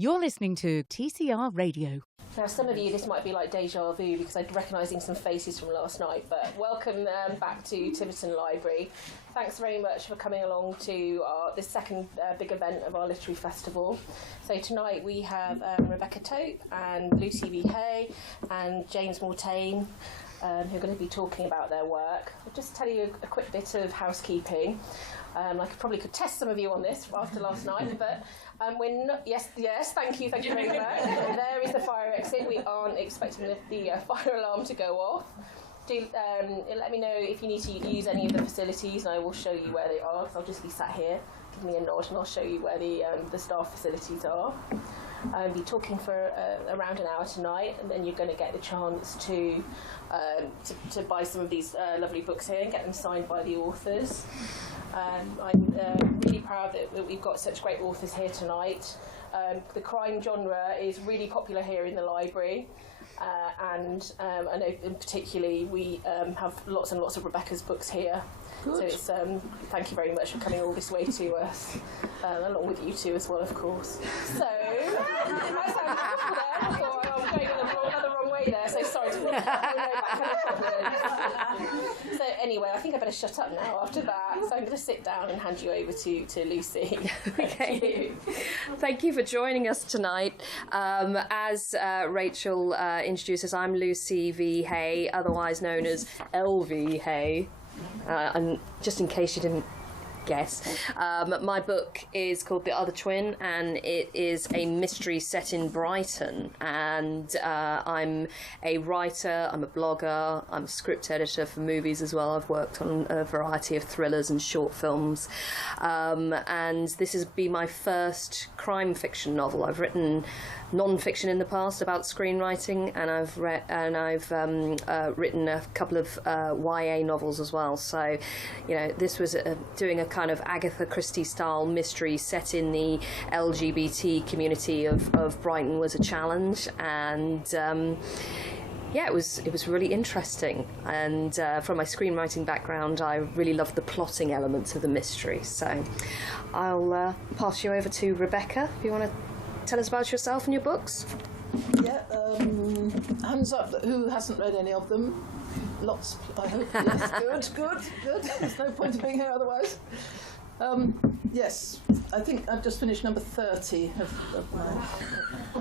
You're listening to TCR Radio. Now, some of you, this might be like deja vu because I'm recognising some faces from last night, but welcome back to Tiverton Library. Thanks very much for coming along to this second big event of our literary festival. So tonight we have Rebecca Tope and Lucy V. Hay and James Mortain, who are going to be talking about their work. I'll just tell you a quick bit of housekeeping. I probably could test some of you on this after last night, but we're not. Yes, thank you very much. There is the fire exit. We aren't expecting the fire alarm to go off. Do let me know if you need to use any of the facilities, and I will show you where they are. Because I'll just be sat here. Give me a nod, and I'll show you where the staff facilities are. I'll be talking for around an hour tonight, and then you're going to get the chance to buy some of these lovely books here and get them signed by the authors. I'm really proud that we've got such great authors here tonight. The crime genre is really popular here in the library, and I know in particularly we have lots and lots of Rebecca's books here. Good. So it's, thank you very much for coming all this way to us, along with you two as well, of course. So, I sound awful there. I thought I'm going the wrong way there, so sorry. So anyway, I think I better shut up now after that. So I'm going to sit down and hand you over to Lucy. Okay. Thank you for joining us tonight. As Rachel introduces, I'm Lucy V. Hay, otherwise known as LV Hay. And just in case you didn't guess, my book is called The Other Twin, and it is a mystery set in Brighton. And I'm a writer, I'm a blogger, I'm a script editor for movies as well. I've worked on a variety of thrillers and short films. And this has been my first crime fiction novel. I've written non-fiction in the past about screenwriting, and I've written a couple of YA novels as well. So, you know, this was doing a kind of Agatha Christie style mystery set in the LGBT community of Brighton was a challenge, and yeah, it was really interesting. And from my screenwriting background, I really loved the plotting elements of the mystery. So I'll pass you over to Rebecca if you want to tell us about yourself and your books. Yeah, hands up who hasn't read any of them. Lots, I hope. Yes, good. There's no point in being here otherwise. Yes, I think I've just finished number 30 of my...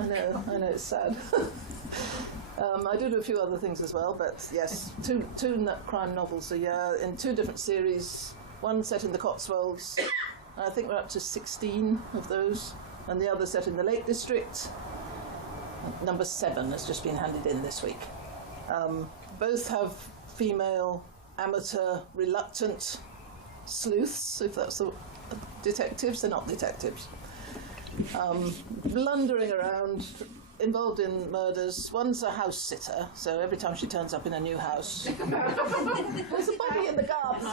I know, it's sad. I do a few other things as well, but yes, two crime novels a year in two different series, one set in the Cotswolds, and I think we're up to 16 of those, and the other set in the Lake District. Number 7 has just been handed in this week. Both have female, amateur, reluctant sleuths, if that's the detectives. They're not detectives. Blundering around, involved in murders. One's a house sitter, so every time she turns up in a new house, there's a body in the garden.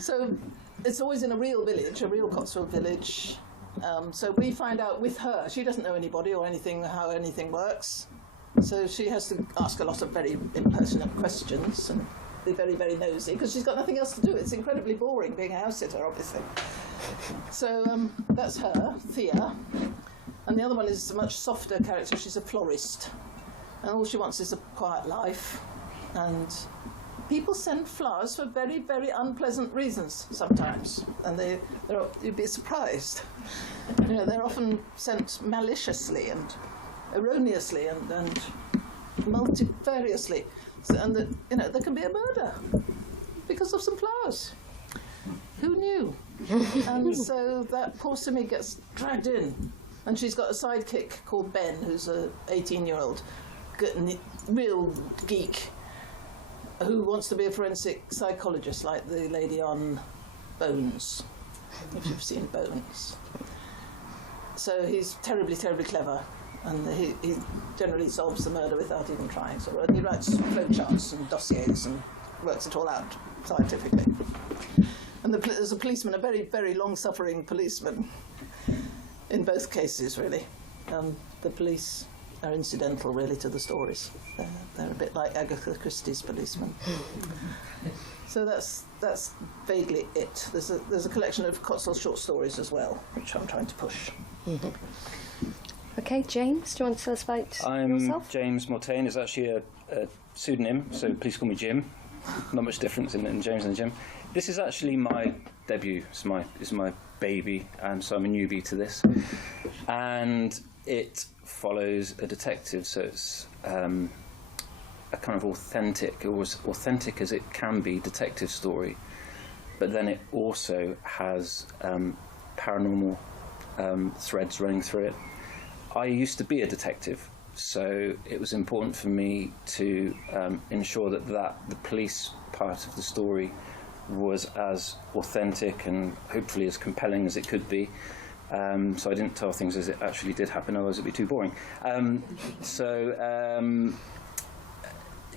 So it's always in a real village, a real Cotswold village. So we find out with her, she doesn't know anybody or anything, how anything works. So she has to ask a lot of very impertinent questions and be very, very nosy, because she's got nothing else to do. It's incredibly boring being a house sitter, obviously. So that's her, Thea. And the other one is a much softer character. She's a florist. And all she wants is a quiet life. And people send flowers for very, very unpleasant reasons sometimes. And you'd be surprised. You know, they're often sent maliciously and erroneously and multifariously. So, and you know, there can be a murder because of some flowers. Who knew? And so that poor Simi gets dragged in. And she's got a sidekick called Ben, who's an 18-year-old real geek who wants to be a forensic psychologist, like the lady on Bones, if you've seen Bones. So he's terribly, terribly clever, and he generally solves the murder without even trying. So he writes flowcharts and dossiers and works it all out scientifically. And there's a policeman, a very, very long-suffering policeman, in both cases, really. The police are incidental, really, to the stories. They're a bit like Agatha Christie's policemen. So that's vaguely it. There's a collection of Cotswold short stories as well, which I'm trying to push. Okay, James, do you want to tell us about yourself? I'm James Mortain. Is actually a pseudonym, so please call me Jim. Not much difference in James and Jim. This is actually my debut. It's my baby, so I'm a newbie to this, and it follows a detective. So it's a kind of authentic, or as authentic as it can be, detective story. But then it also has paranormal threads running through it. I used to be a detective, so it was important for me to ensure that the police part of the story was as authentic and hopefully as compelling as it could be. So I didn't tell things as it actually did happen, otherwise it'd be too boring.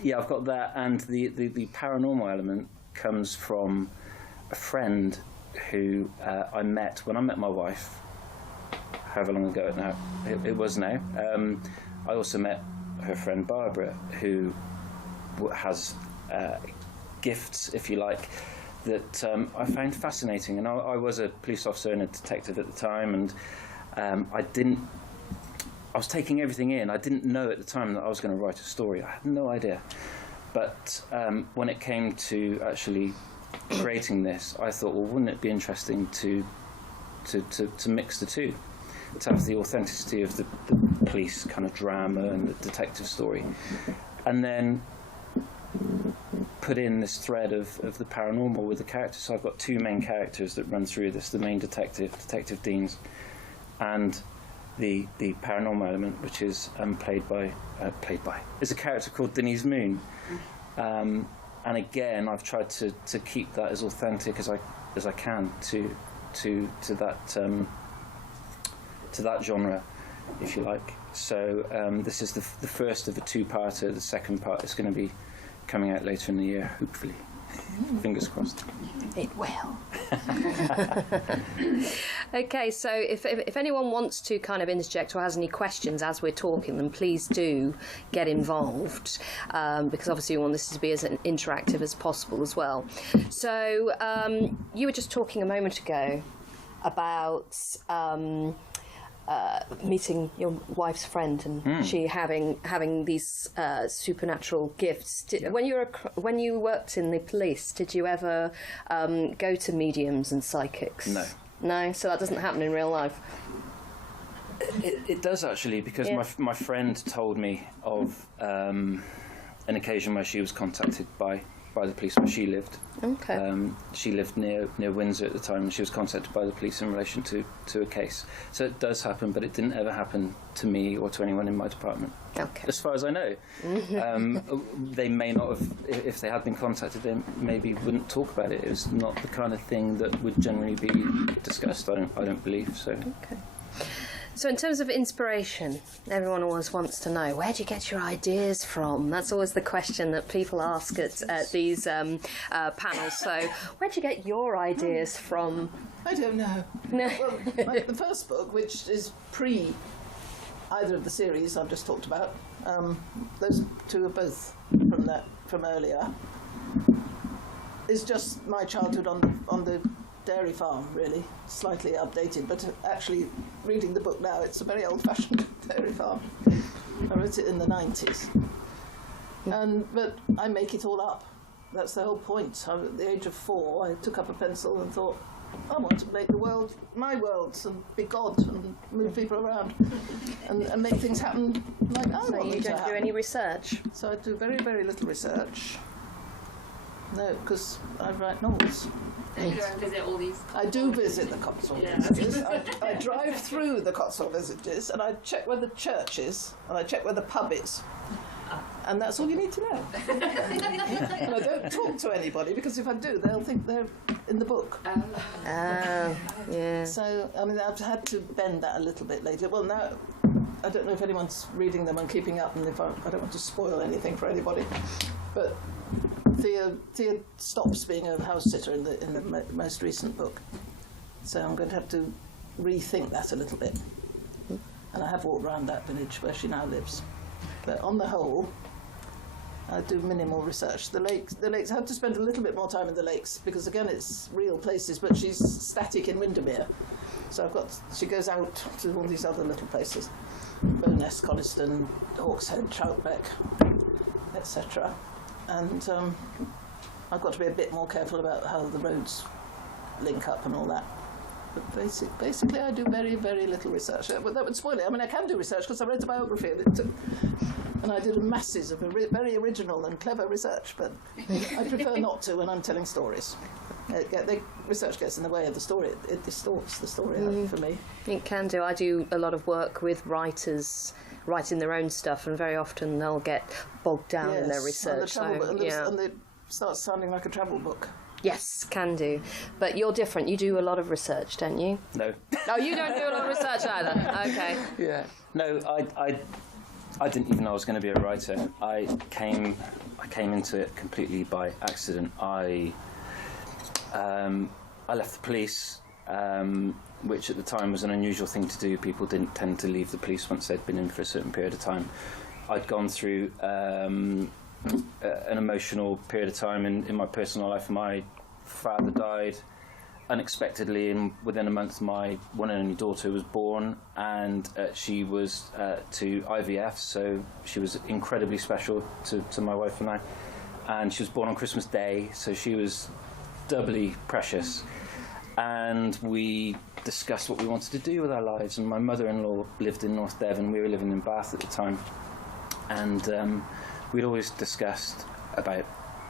Yeah, I've got that, and the paranormal element comes from a friend who I met when I met my wife, however long ago now it was now. I also met her friend Barbara, who has gifts, if you like, that I found fascinating. And I was a police officer and a detective at the time, and I was taking everything in. I didn't know at the time that I was going to write a story. I had no idea. But when it came to actually creating this, I thought, well, wouldn't it be interesting to mix the two? To have the authenticity of the police kind of drama and the detective story, and then put in this thread of the paranormal with the characters. So I've got two main characters that run through this: the main Detective Deans, and the paranormal element, which is played by is a character called Denise Moon. And again, I've tried to keep that as authentic as I can to that genre, if you like. So this is the first of a two-parter. The second part is going to be coming out later in the year, hopefully. Fingers crossed. It will. Okay, so if anyone wants to kind of interject or has any questions as we're talking, then please do get involved, because obviously we want this to be as interactive as possible as well. So you were just talking a moment ago about meeting your wife's friend and she having these supernatural gifts. When you worked in the police, did you ever go to mediums and psychics? No. No, so that doesn't happen in real life. It does actually, because my friend told me of an occasion where she was contacted by the police where she lived. Okay. She lived near Windsor at the time, and she was contacted by the police in relation to a case. So it does happen, but it didn't ever happen to me or to anyone in my department. Okay. As far as I know. They may not have, if they had been contacted, they maybe wouldn't talk about it. It was not the kind of thing that would generally be discussed, I don't believe so. Okay. So in terms of inspiration, everyone always wants to know, where do you get your ideas from? That's always the question that people ask at these panels. So where do you get your ideas from? I don't know. No. Well, the first book, which is pre either of the series I've just talked about, those two are both from earlier, is just my childhood on the dairy farm, really, slightly updated, but actually reading the book now, it's a very old-fashioned dairy farm. I wrote it in the 90s. But I make it all up. That's the whole point. At the age of 4, I took up a pencil and thought, I want to make the world my world and be God and move people around and make things happen like I want them to happen. So you don't do any research? So I do very, very little research. No, because I write novels. You go and visit all these. I do visit the Cotswold villages. I drive through the Cotswold villages and I check where the church is and I check where the pub is. And that's all you need to know. And I don't talk to anybody because if I do, they'll think they're in the book. Yeah. So, I mean, I've had to bend that a little bit lately. Well, now, I don't know if anyone's reading them and keeping up, and if I don't want to spoil anything for anybody. But Thea stops being a house sitter in the most recent book, so I'm going to have to rethink that a little bit. And I have walked around that village where she now lives, but on the whole, I do minimal research. The lakes. I have to spend a little bit more time in the lakes because again, it's real places. But she's static in Windermere, So she goes out to all these other little places, Bowness, Coniston, Hawkshead, Troutbeck, etc. And I've got to be a bit more careful about how the roads link up and all that. But basically I do very, very little research. But that would spoil it. I mean, I can do research because I wrote a biography and I did masses of very original and clever research, but I prefer not to when I'm telling stories. The research gets in the way of the story. It distorts the story for me. It can do. I do a lot of work with writers writing their own stuff, and very often they'll get bogged down in their research. And it starts sounding like a travel book. Yes, can do. But you're different. You do a lot of research, don't you? No. Oh, you don't do a lot of research either? Okay. Yeah. No, I didn't even know I was going to be a writer. I came into it completely by accident. I left the police, which at the time was an unusual thing to do. People didn't tend to leave the police once they'd been in for a certain period of time. I'd gone through an emotional period of time in my personal life. My father died unexpectedly, and within a month my one and only daughter was born, and she was to IVF, so she was incredibly special to my wife and I, and she was born on Christmas Day, so she was doubly precious. And we discussed what we wanted to do with our lives, and my mother-in-law lived in North Devon, we were living in Bath at the time, and we'd always discussed about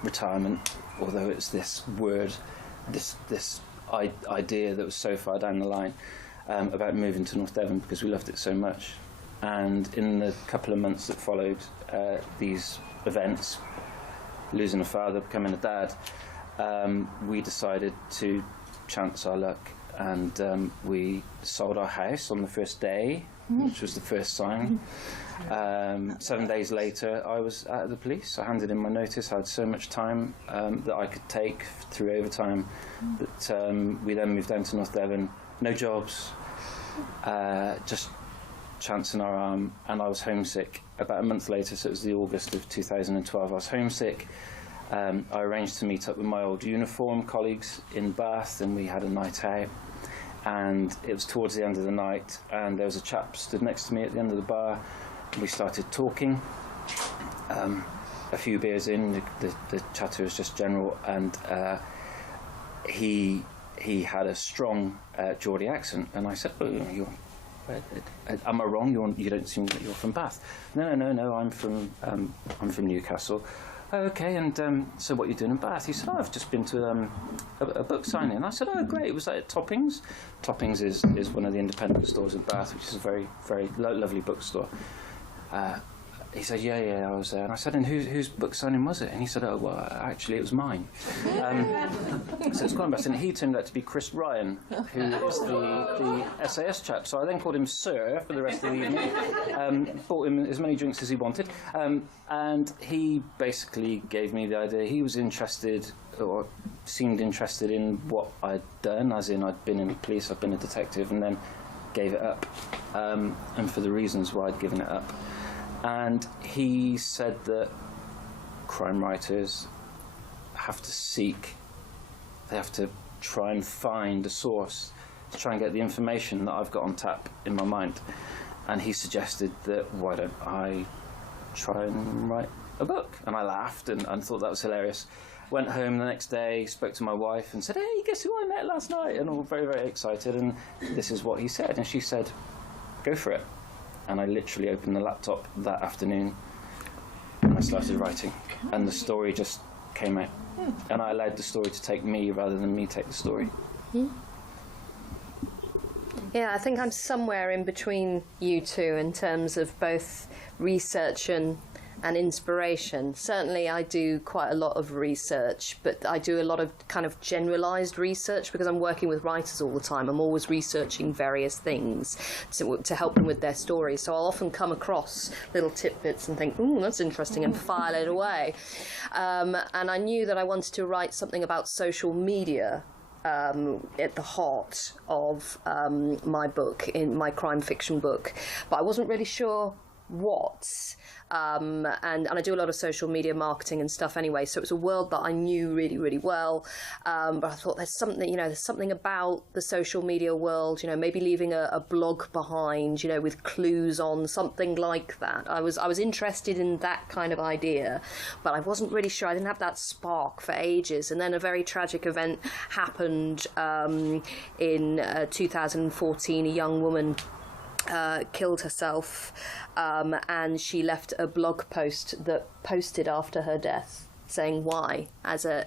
retirement, although it's this word, this idea that was so far down the line, about moving to North Devon because we loved it so much. And in the couple of months that followed these events, losing a father, becoming a dad, we decided to chance our luck, and we sold our house on the first day, which was the first sign. 7 days later, I was out of the police. I handed in my notice. I had so much time that I could take through overtime that we then moved down to North Devon. No jobs, just chancing our arm, and I was homesick. About a month later, so it was the August of 2012, I was homesick. I arranged to meet up with my old uniform colleagues in Bath, and we had a night out. And it was towards the end of the night, and there was a chap stood next to me at the end of the bar. We started talking. A few beers in, the chatter was just general, and he had a strong Geordie accent, and I said, "Oh, am I wrong? You don't seem that you're from Bath." No, I'm from Newcastle. Oh, okay, and so what are you doing in Bath? He said, "Oh, I've just been to a book signing." And I said, "Oh, great, was that at Toppings?" Toppings is one of the independent stores in Bath, which is a very, very lovely bookstore. He said, yeah, I was there. And I said, "And whose book signing was it?" And he said, "Oh, well, actually, it was mine." So it's quite embarrassing. He turned out to be Chris Ryan, who is the SAS chap. So I then called him Sir for the rest of the evening, bought him as many drinks as he wanted, and he basically gave me the idea. He was interested, or seemed interested in what I'd done, as in I'd been in the police, I'd been a detective, and then gave it up, and for the reasons why I'd given it up. And he said that crime writers have to seek, they have to try and find a source to try and get the information that I've got on tap in my mind. And he suggested that, why don't I try and write a book? And I laughed and thought that was hilarious. Went home the next day, spoke to my wife and said, "Hey, guess who I met last night?" And all very, very excited. And this is what he said. And she said, "Go for it." And I literally opened the laptop that afternoon and I started writing, and the story just came out, and I allowed the story to take me rather than me take the story. Yeah, I think I'm somewhere in between you two in terms of both research and inspiration. Certainly I do quite a lot of research, but I do a lot of kind of generalised research because I'm working with writers all the time. I'm always researching various things to help them with their stories. So I'll often come across little tidbits and think, that's interesting, and file it away. And I knew that I wanted to write something about social media at the heart of my book, in my crime fiction book, but I wasn't really sure what. And I do a lot of social media marketing and stuff anyway, so it was a world that I knew really, really well. But I thought there's something about the social media world, maybe leaving a blog behind, with clues on, something like that. I was interested in that kind of idea, but I wasn't really sure. I didn't have that spark for ages. And then a very tragic event happened in 2014. A young woman killed herself, and she left a blog post that posted after her death saying why, as a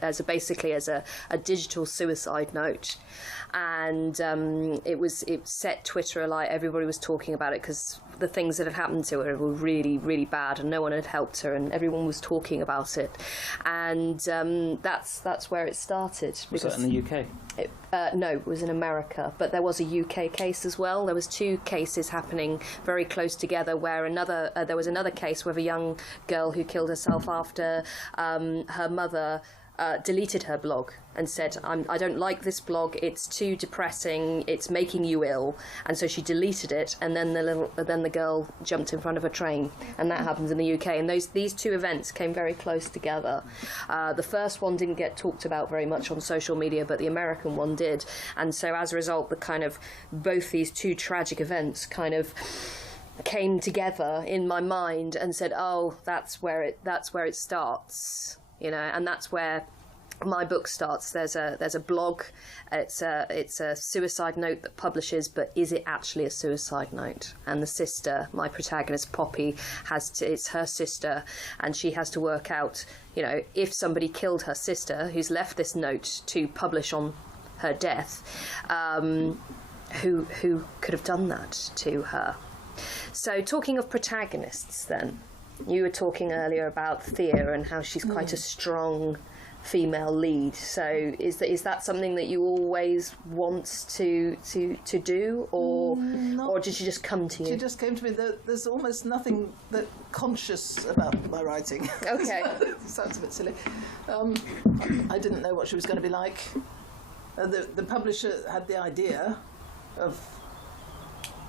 digital suicide note. And it set Twitter alight. Everybody was talking about it because the things that had happened to her were really, really bad, and no one had helped her, and everyone was talking about it. And that's where it started. Was that in the UK? No, it was in America, but there was a UK case as well. There was 2 cases happening very close together, where there was another case with a young girl who killed herself after her mother deleted her blog and said, I don't like this blog, it's too depressing, it's making you ill. And so she deleted it, and then the girl jumped in front of a train, and that happens in the UK. And these 2 events came very close together. The first one didn't get talked about very much on social media, but the American one did. And so as a result, both these 2 tragic events kind of came together in my mind and said, oh, that's where it starts, and that's where my book starts. There's a blog. It's a suicide note that publishes, but is it actually a suicide note? And the sister, my protagonist Poppy, it's her sister, and she has to work out, if somebody killed her sister, who's left this note to publish on her death, who could have done that to her. So, talking of protagonists, then, you were talking earlier about Thea and how she's quite a strong female lead. So is that something that you always want to do, or did she just come to you? She just came to me. There's almost nothing that conscious about my writing. Okay. It sounds a bit silly. I didn't know what she was going to be like. The publisher had the idea of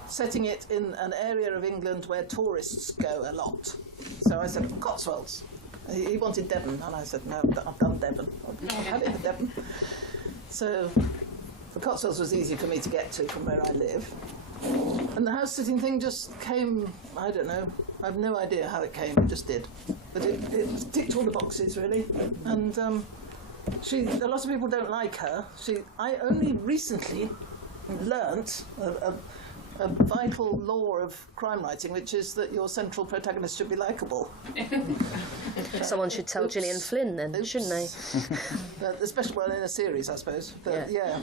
setting it in an area of England where tourists go a lot. So I said, Cotswolds. He wanted Devon, and I said, no, I've done Devon. I've had it in Devon. So the Cotswolds was easy for me to get to from where I live. And the house-sitting thing just came, I don't know, I have no idea how it came, it just did. But it ticked all the boxes, really. And a lot of people don't like her. I only recently learnt a vital law of crime writing, which is that your central protagonist should be likeable. Someone should tell Gillian Flynn then, shouldn't they? Especially in a series, I suppose. But, yeah.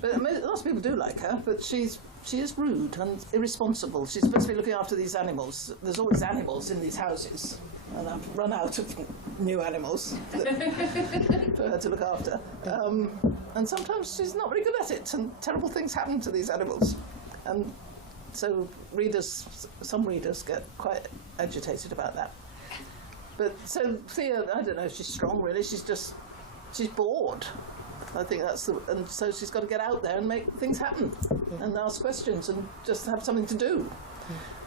But lots of people do like her, but she is rude and irresponsible. She's supposed to be looking after these animals. There's always animals in these houses, and I've run out of new animals for her to look after. And sometimes she's not very good at it, and terrible things happen to these animals. And so some readers get quite agitated about that. But so Thea, I don't know if she's strong really, she's bored. I think and so she's got to get out there and make things happen, and ask questions, and just have something to do,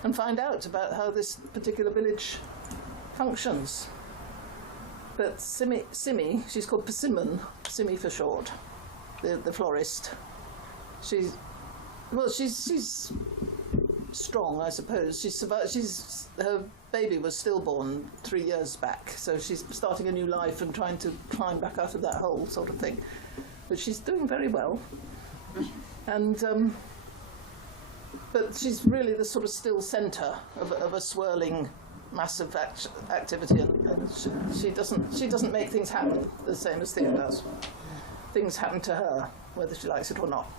and find out about how this particular village functions. But Simi, she's called Persimmon, Simi for short, the florist. She's strong, I suppose. Her baby was stillborn 3 years back, so she's starting a new life and trying to climb back out of that hole, sort of thing. But she's doing very well, and but she's really the sort of still centre of a swirling mass of activity, and she doesn't make things happen the same as Thea does. Things happen to her, whether she likes it or not.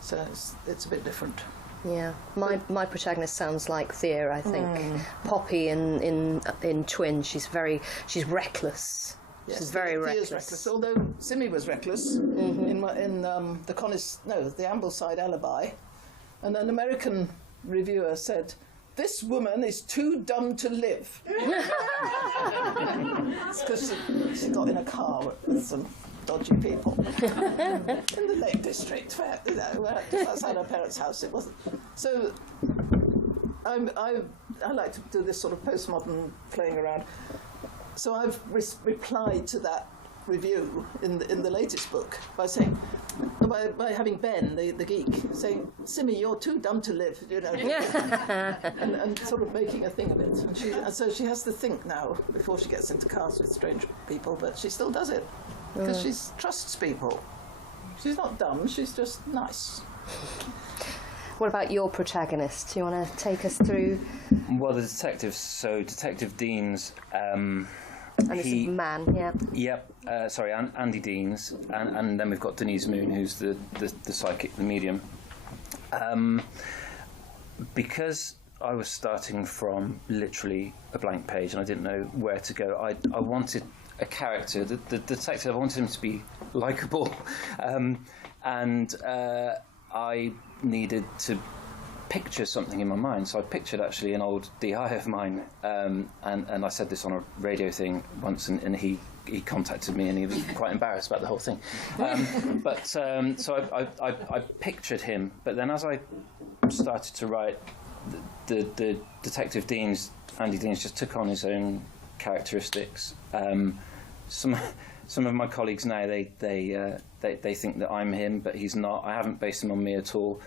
So it's a bit different. Yeah, my protagonist sounds like Thea, I think. Poppy in Twin, she's reckless. Yes, she's very reckless. Reckless. Although Simi was reckless in the Ambleside Alibi, and an American reviewer said, "This woman is too dumb to live." It's because she got in a car with some dodgy people in the Lake District, where, just outside our parents' house. It wasn't. So I I like to do this sort of postmodern playing around. So I've replied to that review in the latest book by saying, by having Ben, the geek, saying, Simmy, you're too dumb to live, you know, and sort of making a thing of it. And so she has to think now before she gets into cars with strange people, but she still does it because she trusts people. She's not dumb, she's just nice. What about your protagonist? Do you want to take us through? Well, the detectives. So Detective Deans. And this is man, yeah. Yep. Sorry, Andy Deans, and then we've got Denise Moon, who's the psychic, the medium. Because I was starting from literally a blank page and I didn't know where to go, I wanted a character. The detective, I wanted him to be likeable, and I needed to picture something in my mind. So I pictured actually an old DI of mine, and I said this on a radio thing once, and he contacted me and he was quite embarrassed about the whole thing. So I pictured him, but then as I started to write, the Detective Deans, Andy Deans, just took on his own characteristics. Some of my colleagues now, they think that I'm him, but he's not. I haven't based him on me at all.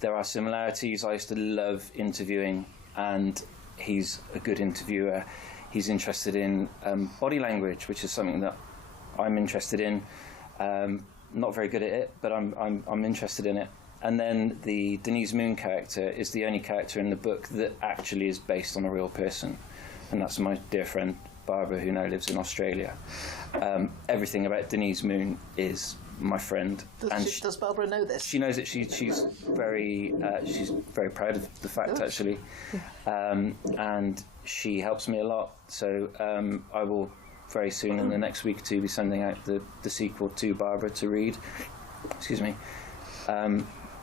There are similarities. I used to love interviewing, and he's a good interviewer. He's interested in body language, which is something that I'm interested in. Not very good at it, but I'm interested in it. And then the Denise Moon character is the only character in the book that actually is based on a real person, and that's my dear friend Barbara, who now lives in Australia. Everything about Denise Moon is my friend. Does Barbara know this? She knows it. She's very proud of the fact, actually, and she helps me a lot. So I will very soon, in the next week or two, be sending out the sequel to Barbara to read. Excuse me.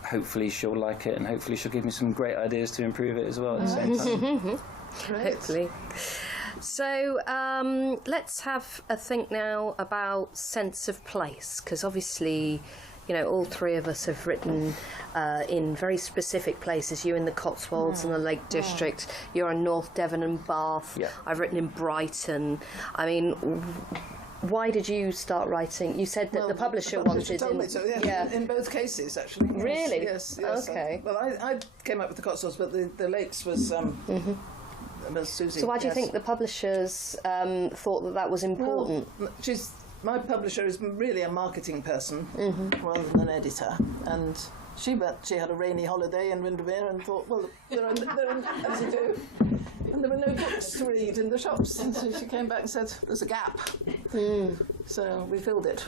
Hopefully she'll like it, and hopefully she'll give me some great ideas to improve it as well at the same time. Hopefully. So let's have a think now about sense of place, because obviously, you know, all three of us have written in very specific places. You in the Cotswolds and the Lake District. You're in North Devon and Bath. Yeah. I've written in Brighton. I mean, why did you start writing? You said that the publisher wanted. Told me so, yeah. In both cases, actually. Yes, Really? Yes. Okay. Well, I came up with the Cotswolds, but the Lakes was. Susie. So why do you think the publishers thought that was important? Well, my publisher is really a marketing person rather than an editor, and she had a rainy holiday in Windermere and thought, well, they're in, as you do, and there were no books to read in the shops, and so she came back and said, there's a gap. So we filled it,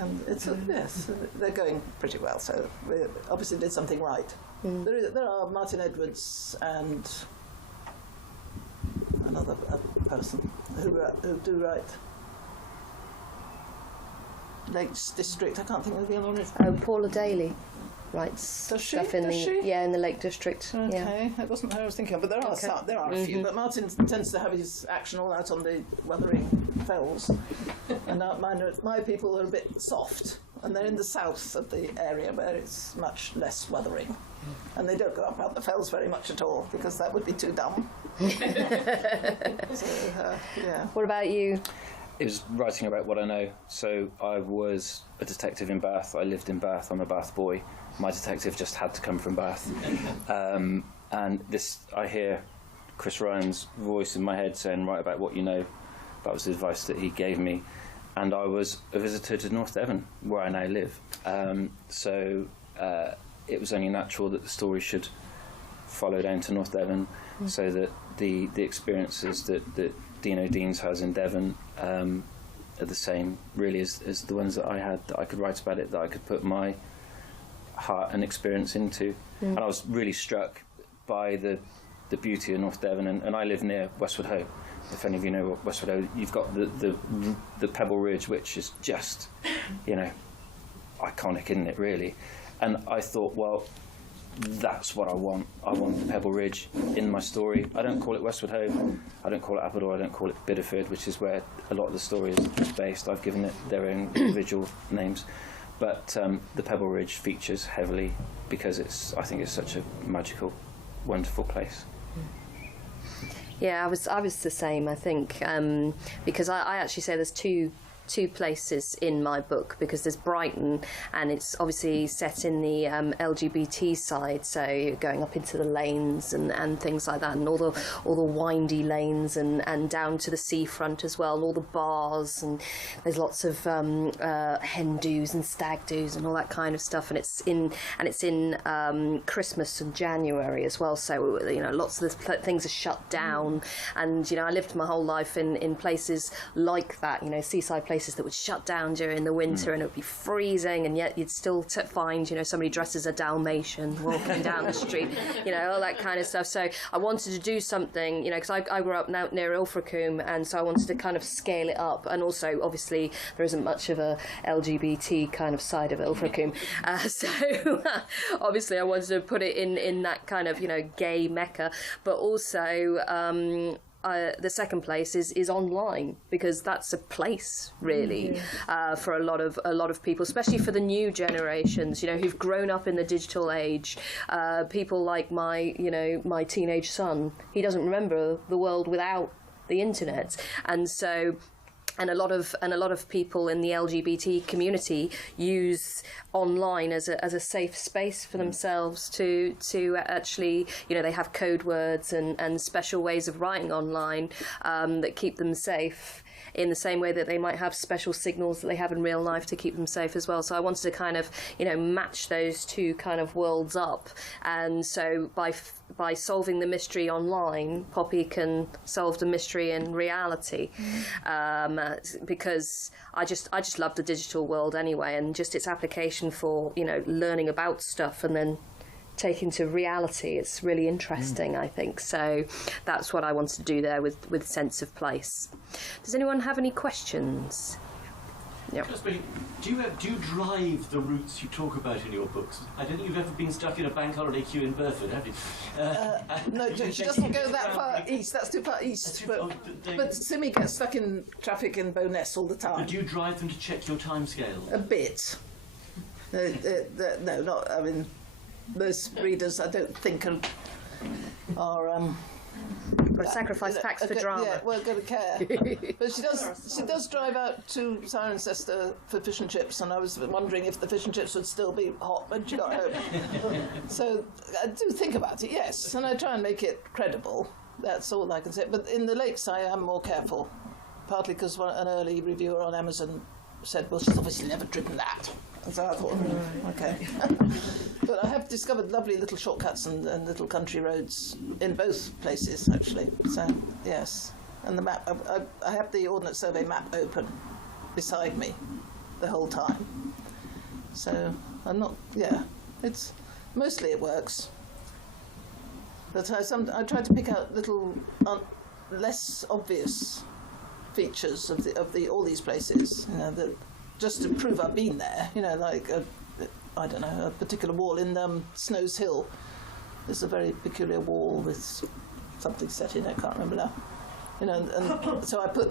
and yes, they're going pretty well. So we obviously did something right. There are Martin Edwards and another person who do write. Lakes District. I can't think of the other one. Oh, Paula Daly writes stuff in in the Lake District. Okay, Yeah. that wasn't her I was thinking of, but there are a few. But Martin tends to have his action all out on the Wuthering Fells, and my people are a bit soft, and they're in the south of the area where it's much less wuthering, and they don't go up the fells very much at all because that would be too dumb. So, yeah. What about you? It was writing about what I know. So I was a detective in Bath. I lived in Bath. I'm a Bath boy. My detective just had to come from Bath. And this, I hear Chris Ryan's voice in my head saying, write about what you know. That was the advice that he gave me. And I was a visitor to North Devon, where I now live. So it was only natural that the story should follow down to North Devon, so that the experiences that Dino Deans has in Devon are the same, really, as the ones that I had, that I could write about it, that I could put my heart and experience into. And I was really struck by the beauty of North Devon, and I live near Westward Ho. If any of you know what Westward Ho, you've got the Pebble Ridge, which is just, you know, iconic, isn't it, really? And I thought, well, that's what I want. I want Pebble Ridge in my story. I don't call it Westward Ho, I don't call it Appledore, I don't call it Biddeford, which is where a lot of the story is based. I've given it their own individual names. But the Pebble Ridge features heavily because I think it's such a magical, wonderful place. Yeah, I was the same, I think, because I actually say there's two places in my book, because there's Brighton, and it's obviously set in the LGBT side, so going up into the lanes and things like that, and all the windy lanes and down to the seafront as well, and all the bars, and there's lots of hen do's and stag do's and all that kind of stuff, and it's in Christmas and January as well, so lots of the things are shut down, and I lived my whole life in places like that, seaside places that would shut down during the winter, and it would be freezing, and yet you'd still find somebody dressed as a Dalmatian walking down the street, all that kind of stuff. So I wanted to do something, because I grew up now near Ilfracombe, and so I wanted to kind of scale it up, and also obviously there isn't much of a LGBT kind of side of Ilfracombe, so obviously I wanted to put it in that kind of gay mecca, but also the second place is online, because that's a place really for a lot of people, especially for the new generations, who've grown up in the digital age. People like my teenage son, he doesn't remember the world without the internet, and so. And a lot of people in the LGBT community use online as a safe space for themselves to actually, they have code words and special ways of writing online that keep them safe, in the same way that they might have special signals that they have in real life to keep them safe as well. So I wanted to kind of, match those two kind of worlds up. And so by solving the mystery online, Poppy can solve the mystery in reality. Because I just love the digital world anyway, and just its application for, learning about stuff and then taken to reality. It's really interesting, I think. So that's what I wanted to do there with Sense of Place. Does anyone have any questions? Yep. Do you drive the routes you talk about in your books? I don't think you've ever been stuck in a bank holiday queue in Burford, have you? No, she doesn't go that far east. That's too far east. But Simi gets stuck in traffic in Bowness all the time. But do you drive them to check your timescales? A bit. No, not. I mean, most readers, I don't think, are sacrifice packs for drama. Yeah, we're going to care. But she does drive out to Cirencester for fish and chips, and I was wondering if the fish and chips would still be hot when she got home. So I do think about it, yes, and I try and make it credible. That's all I can say. But in the lakes, I am more careful, partly because an early reviewer on Amazon said, well, she's obviously never driven that. And so I thought, okay. But I have discovered lovely little shortcuts and little country roads in both places, actually. So, yes. And the map, I have the Ordnance Survey map open beside me the whole time. So I'm not, mostly it works. But I try to pick out little less obvious features of all these places, that just to prove I've been there, like a particular wall in Snow's Hill. There's a very peculiar wall with something set in it, I can't remember now. And so I put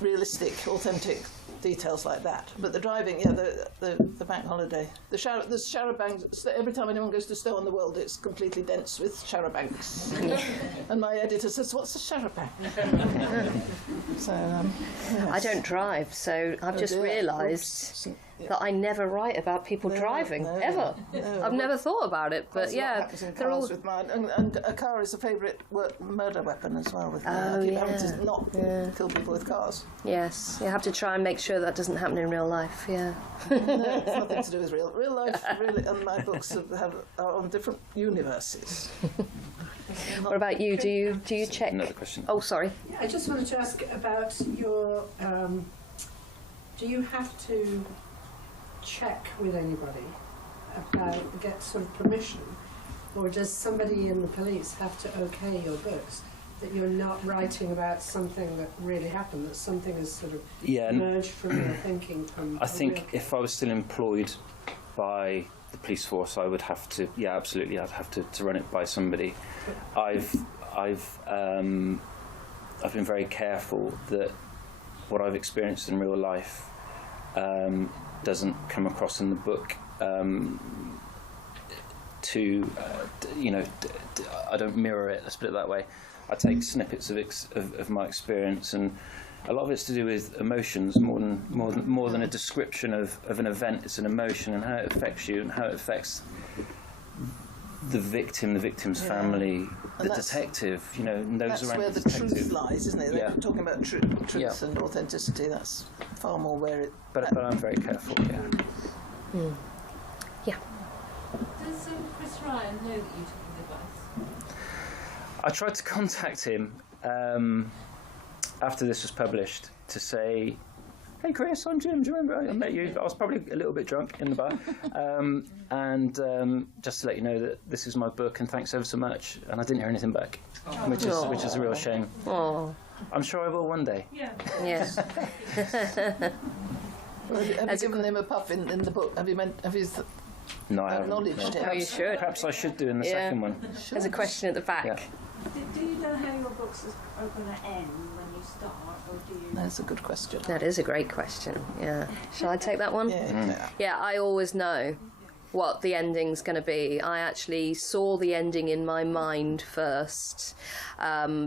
realistic, authentic details like that. But the driving, the bank holiday, the charabancs. Every time anyone goes to Stow on the World, it's completely dense with charabancs. And my editor says, "What's a charabanc?" So yes. I don't drive, so I've just realised that I never write about people driving ever. No. I've never thought about it, but That's what happens in cars with mine. And a car is a favourite murder weapon as well. With I keep having to not kill people with cars. Yes, you have to try and make sure that doesn't happen in real life. Yeah. No, it's nothing to do with real life. Really, and my books are on different universes. What about you? Do you check? Another question. Oh, sorry. I just wanted to ask about your. Do you have to check with anybody about get sort of permission, or does somebody in the police have to okay your books that you're not writing about something that really happened, that something has sort of emerged from your thinking? I think if I was still employed by the police force, I would have to. Yeah, absolutely, I'd have to run it by somebody. I've been very careful that what I've experienced in real life doesn't come across in the book to, I don't mirror it. Let's put it that way. I take snippets of my experience, and a lot of it's to do with emotions more than a description of an event. It's an emotion and how it affects you and how it affects the victim, the victim's family, and the detective. Knows that's around where the the detective. truth lies, isn't it? Yeah. They're talking about truth and authenticity. That's far more where it. But I'm very careful. Yeah. Yeah. Does Chris Ryan know that you took his advice? I tried to contact him after this was published to say, "Hey Chris, I'm Jim. Do you remember I met you? I was probably a little bit drunk in the bar, and just to let you know that this is my book, and thanks ever so much." And I didn't hear anything back, which is a real shame. Oh. I'm sure I will one day. Yeah. Yes. Have you given him a puff in the book? Have you No, I haven't. acknowledged him? Oh, you should. Perhaps I should do in the second one. There's a question at the back. Yeah. Do you know how your books are going to end when you start, or do you? That's a good question. That is a great question. Yeah. Shall I take that one? Yeah. Yeah, I always know what the ending's going to be. I actually saw the ending in my mind first.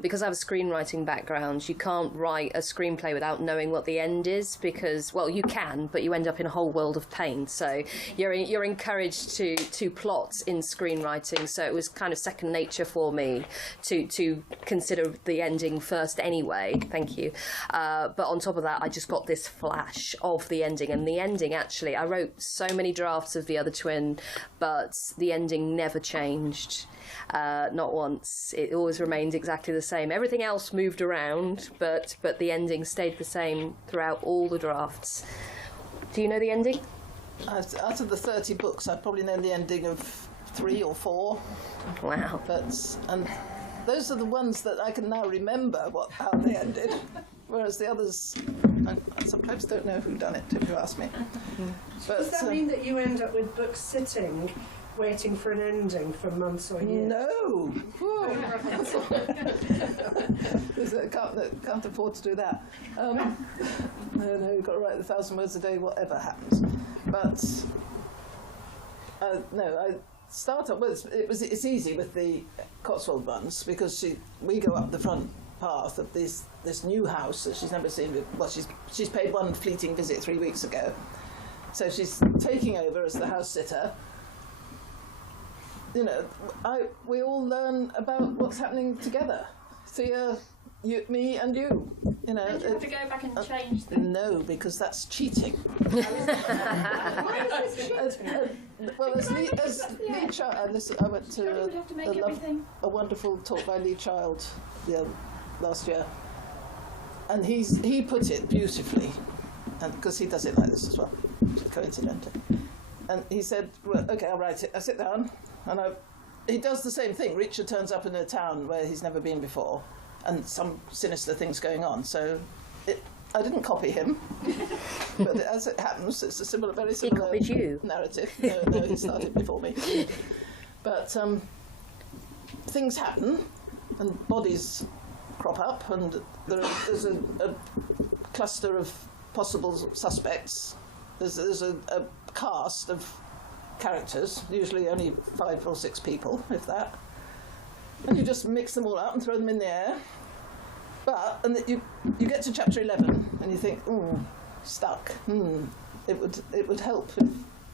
Because I have a screenwriting background, you can't write a screenplay without knowing what the end is, because, well, you can, but you end up in a whole world of pain. So you're encouraged to plot in screenwriting, so it was kind of second nature for me to consider the ending first anyway. Thank you. But on top of that, I just got this flash of the ending, and the ending, actually, I wrote so many drafts of The Other Twin, but the ending never changed. Not once. It always remained exactly the same. Everything else moved around, but the ending stayed the same throughout all the drafts. Do you know the ending? Out of the 30 books, I probably know the ending of 3 or 4. Wow. And those are the ones that I can now remember how they ended, whereas the others, I sometimes don't know who done it, if you ask me. But, Does that mean that you end up with books sitting, waiting for an ending for months or years? No! Can't afford to do that. No, you've got to write 1,000 words a day, whatever happens. But no, I start up with it's easy with the Cotswold ones, because we go up the front path of this new house that she's never seen. Well, she's paid one fleeting visit 3 weeks ago, so she's taking over as the house sitter. We all learn about what's happening together. Thea, me, and you. Do you have to go back and change them? No, because that's cheating. Well, as Lee Child, I went to a wonderful talk by Lee Child last year, and he put it beautifully, and because he does it like this as well, coincidentally. And he said, "Well, okay, I'll write it." I sit down, and he does the same thing. Richard turns up in a town where he's never been before, and some sinister things going on. So I didn't copy him, but as it happens, it's a very similar He copied you. narrative. No, he started before me. But things happen, and bodies crop up, and there's a cluster of possible suspects. There's a cast of characters, usually only 5 or 6 people, if that. And you just mix them all up and throw them in the air. And you get to chapter 11 and you think, stuck. It would help if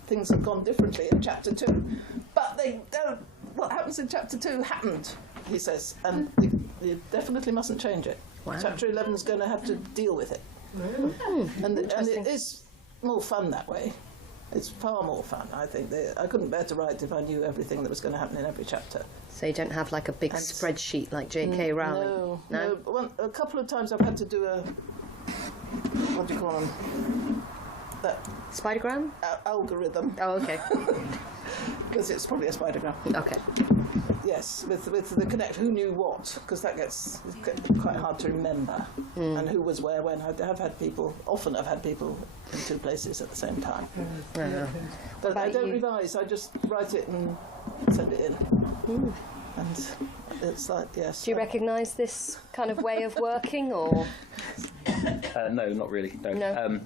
things had gone differently in chapter 2. But they don't. What happens in chapter 2 happened, he says, and you definitely mustn't change it. Wow. Chapter 11 is going to have to deal with it. And it is more fun that way. It's far more fun, I think. I couldn't bear to write if I knew everything that was going to happen in every chapter. So you don't have like a big spreadsheet like J.K. Rowling? No. A couple of times I've had to do what do you call them? That Spidergram? Algorithm. Oh, okay. Because it's probably a spidergram. Okay. Yes, with the connect, who knew what, because it's quite hard to remember, and who was where when. Often I've had people in 2 places at the same time. But I don't revise, I just write it and send it in. And it's like, yes. Do you recognise this kind of way of working, or? No, not really. No.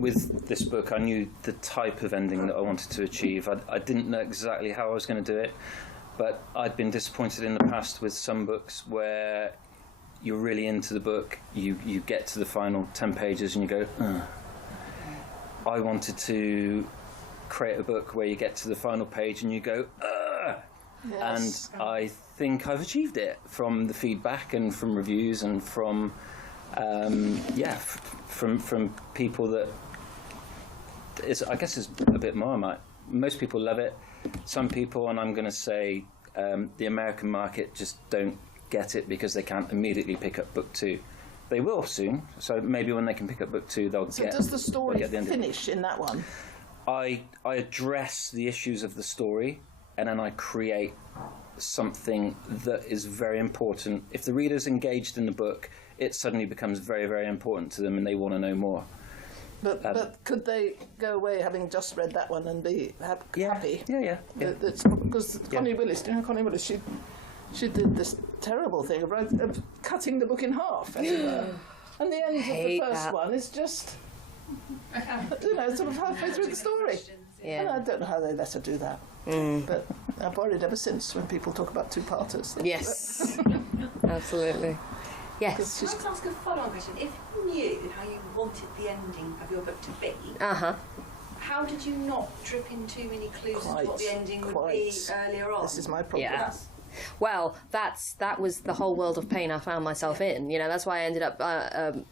with this book, I knew the type of ending that I wanted to achieve. I didn't know exactly how I was going to do it, but I'd been disappointed in the past with some books where you're really into the book, you get to the final 10 pages and you go, ugh. I wanted to create a book where you get to the final page and you go, ugh. Yes. And I think I've achieved it from the feedback and from reviews and from from people that I guess is a bit Marmite. Most people love it. Some people, and I'm going to say the American market, just don't get it because they can't immediately pick up book 2. They will soon, so maybe when they can pick up book 2, they'll get. So does the story finish in that one? I address the issues of the story, and then I create something that is very important. If the reader's engaged in the book, it suddenly becomes very, very important to them, and they want to know more. But could they go away having just read that one and be happy? Yeah. Because Connie Willis, do you know Connie Willis? She did this terrible thing of cutting the book in half, as it were. And the end of the first one is just, sort of halfway through the story. Yeah. And I don't know how they let her do that. But I've worried ever since when people talk about two-parters. Yes, absolutely. Yes. Can I just ask a follow-on question? If you knew how you wanted the ending of your book to be, how did you not drip in too many clues as to what the ending would be earlier on? This is my problem. Yeah. Well, that was the whole world of pain I found myself in. That's why I ended up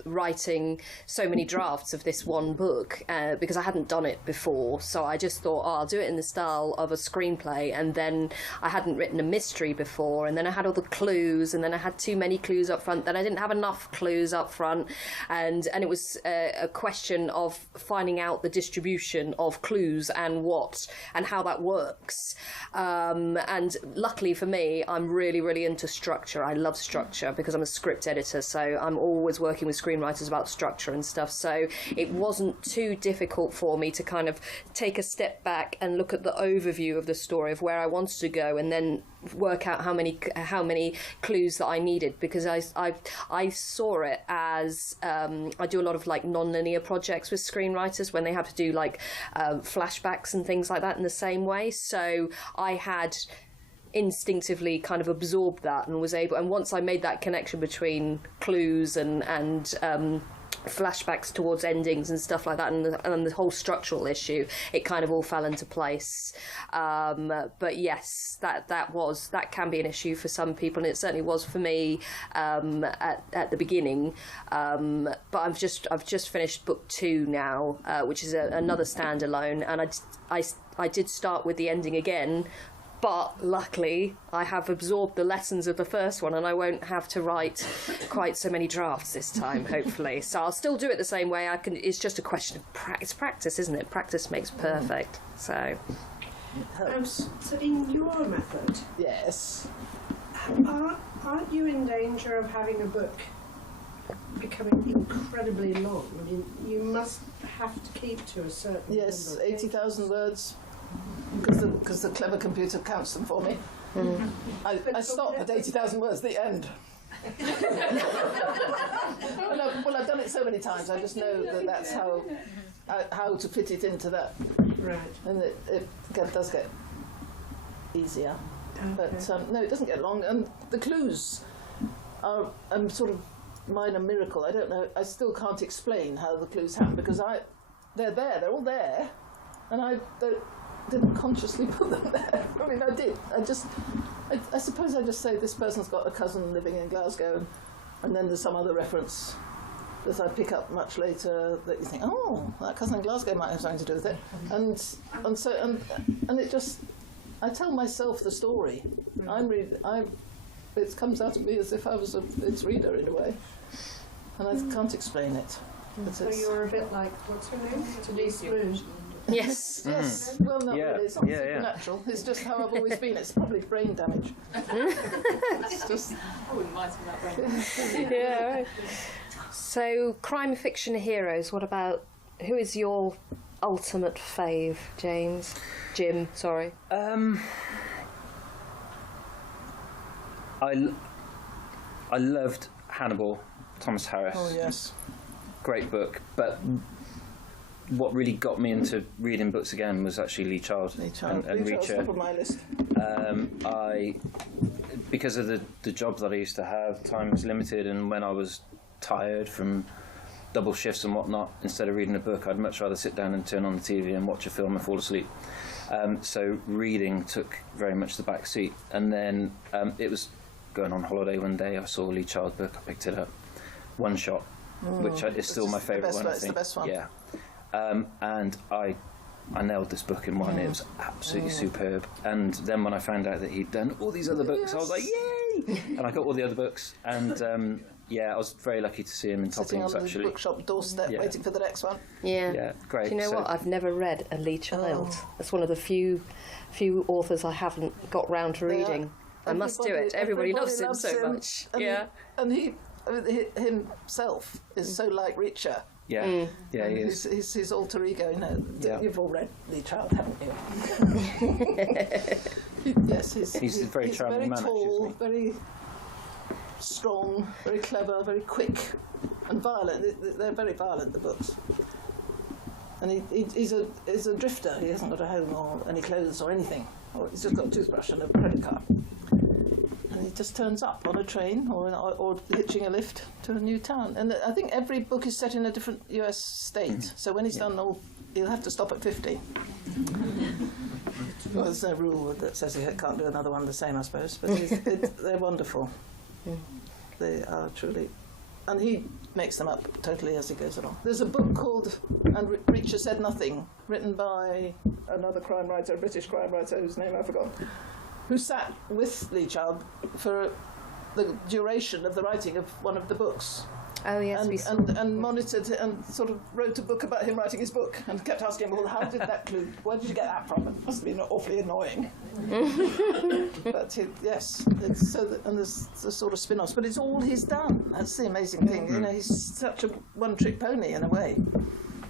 writing so many drafts of this one book, because I hadn't done it before. So I just thought, I'll do it in the style of a screenplay. And then I hadn't written a mystery before, and then I had all the clues, and then I had too many clues up front. Then I didn't have enough clues up front, and it was a question of finding out the distribution of clues and how that works. And luckily for me, I'm really, really into structure. I love structure because I'm a script editor, so I'm always working with screenwriters about structure and stuff. So it wasn't too difficult for me to kind of take a step back and look at the overview of the story of where I wanted to go, and then work out how many clues that I needed, because I saw it as I do a lot of like non-linear projects with screenwriters when they have to do like flashbacks and things like that in the same way. So I had instinctively kind of absorbed that and was able, and once I made that connection between clues and flashbacks towards endings and stuff like that, and the whole structural issue, it kind of all fell into place. But yes, that can be an issue for some people, and it certainly was for me at the beginning. But I've just finished book 2 now, which is another standalone, and I did start with the ending again. But luckily, I have absorbed the lessons of the first one, and I won't have to write quite so many drafts this time, hopefully. So I'll still do it the same way. It's just a question of practice, isn't it? Practice makes perfect. So in your method, yes, aren't you in danger of having a book becoming incredibly long? I mean, you must have to keep to a certain number. 80,000 words. Because the clever computer counts them for me. I stop at 80,000 words, the end. Well, I've done it so many times, I just know that that's how to fit it into that. Right. And it does get easier. Okay. But no, it doesn't get long. And the clues are sort of minor miracle. I don't know, I still can't explain how the clues happen, because they're all there, and I didn't consciously put them there. I mean, I did. I suppose I just say this person's got a cousin living in Glasgow, and then there's some other reference that I pick up much later that you think, oh, that cousin in Glasgow might have something to do with it, and it just, I tell myself the story. It comes out of me as if I was its reader in a way, and I can't explain it. So you're a bit like, what's her name? Denise Moon. Yes. Yes. Well, not really. It's not supernatural. It's just how I've always been. It's probably brain damage. It's just. I wouldn't mind some of that brain. Yeah. Right. So, crime fiction heroes. Who is your ultimate fave, Jim? Sorry. I loved Hannibal, Thomas Harris. Oh yes. Great book, but what really got me into reading books again was actually Lee Child. Lee Child. And Lee Child's Reacher. top of my list. Because of the job that I used to have, time was limited, and when I was tired from double shifts and whatnot, instead of reading a book, I'd much rather sit down and turn on the TV and watch a film and fall asleep. So reading took very much the back seat. And then it was going on holiday one day, I saw a Lee Child book, I picked it up. One Shot, which is still my favourite one, I think. It's the best one. Yeah. And I nailed this book in one. It was absolutely superb. And then when I found out that he'd done all these other books, I was like, yay! And I got all the other books. And I was very lucky to see him in Toppings, actually. Sitting on the bookshop doorstep, waiting for the next one. Yeah, great. Do you know what? I've never read a Lee Child. That's one of the few authors I haven't got round to reading. I must do it. Everybody loves him so much. And he himself is so like Reacher. Yeah, he is. His alter ego, you know. You've all read Lee Child, haven't you? Yes, he's a very charming man, tall, isn't he? very strong, very clever, very quick, and violent. They're very violent, the books. And he's a drifter. He hasn't got a home or any clothes or anything. He's just got a toothbrush and a credit card. And he just turns up on a train or hitching a lift to a new town. And I think every book is set in a different US state. So when he's done he'll have to stop at 50. Well, there's no rule that says he can't do another one the same, I suppose. But they're wonderful. They are truly. And he makes them up totally as he goes along. There's a book called And Reacher Said Nothing, written by another crime writer, a British crime writer whose name I forgot, who sat with Lee Child for the duration of the writing of one of the books. Oh, yes, and monitored and sort of wrote a book about him writing his book and kept asking him, well, how did that clue, where did you get that from? It must have been awfully annoying. But yes, it's and there's the sort of spin-offs, but it's all he's done. That's the amazing thing. You know, he's such a one-trick pony in a way.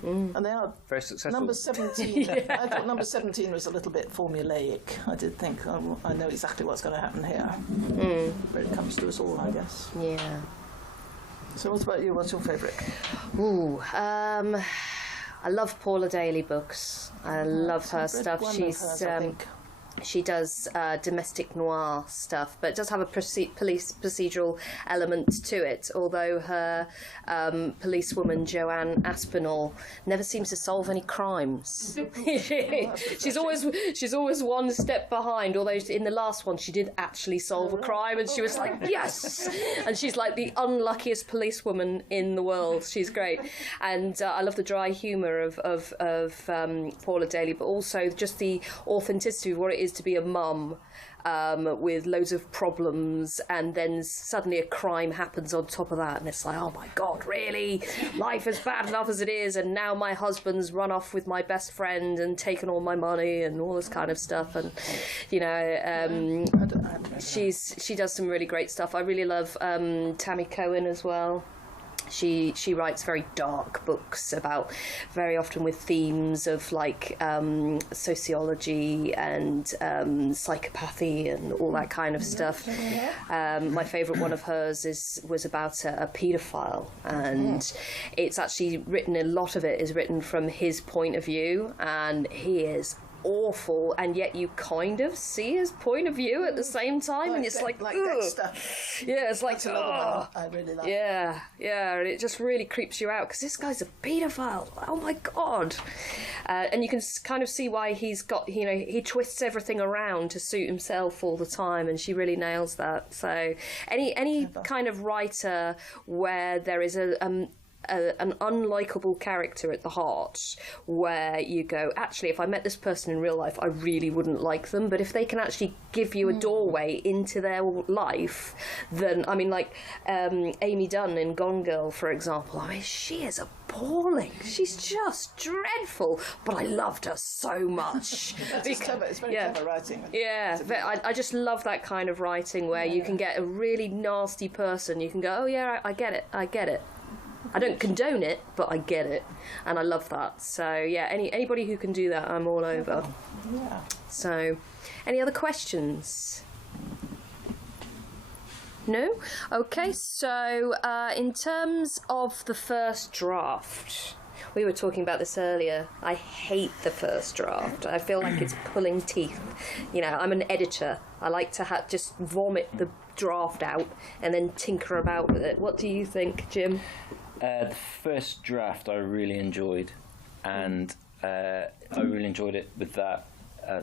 And they are very successful. Number 17. I thought number 17 was a little bit formulaic. I did think, I know exactly what's going to happen here. But it comes to us all, I guess. Yeah. So what about you? What's your favourite? I love Paula Daly books. I love her stuff. She does domestic noir stuff, but it does have a police procedural element to it, although her policewoman Joanne Aspinall never seems to solve any crimes. She's always one step behind, although in the last one she did actually solve a crime, and she was like, yes! And she's like the unluckiest policewoman in the world. She's great. And I love the dry humour of Paula Daly, but also just the authenticity of what it is to be a mum with loads of problems, and then suddenly a crime happens on top of that, and it's like, oh my God, really? Life is bad enough as it is, and now my husband's run off with my best friend and taken all my money and all this kind of stuff. And you know, she does some really great stuff. I really love Tammy Cohen as well. She writes very dark books about, very often with themes of like sociology and psychopathy and all that kind of stuff. My favourite one of hers was about a paedophile, and it's actually written, a lot of it is written from his point of view, and he is awful, and yet you kind of see his point of view at the same time, and it's like Dexter. Yeah, it's like, that's another one I really like. Yeah, and it just really creeps you out because this guy's a paedophile. Oh my God! And you can kind of see why he's got, you know, he twists everything around to suit himself all the time, and she really nails that. So any kind of writer where there is an unlikable character at the heart, where you go, actually, if I met this person in real life, I really wouldn't like them, but if they can actually give you a doorway into their life, then, I mean, like Amy Dunn in Gone Girl, for example, I mean, she is appalling. She's just dreadful, but I loved her so much. It's clever. It's very clever writing. Yeah, I just love that kind of writing where you can get a really nasty person, you can go, oh yeah, I get it. I don't condone it, but I get it, and I love that. So yeah, anybody who can do that, I'm all over. Yeah. So, any other questions? No? Okay, so in terms of the first draft, We were talking about this earlier. I hate the first draft. I feel like it's pulling teeth. You know, I'm an editor. I like to just vomit the draft out and then tinker about with it. What do you think, Jim? The first draft I really enjoyed, and I really enjoyed it with that.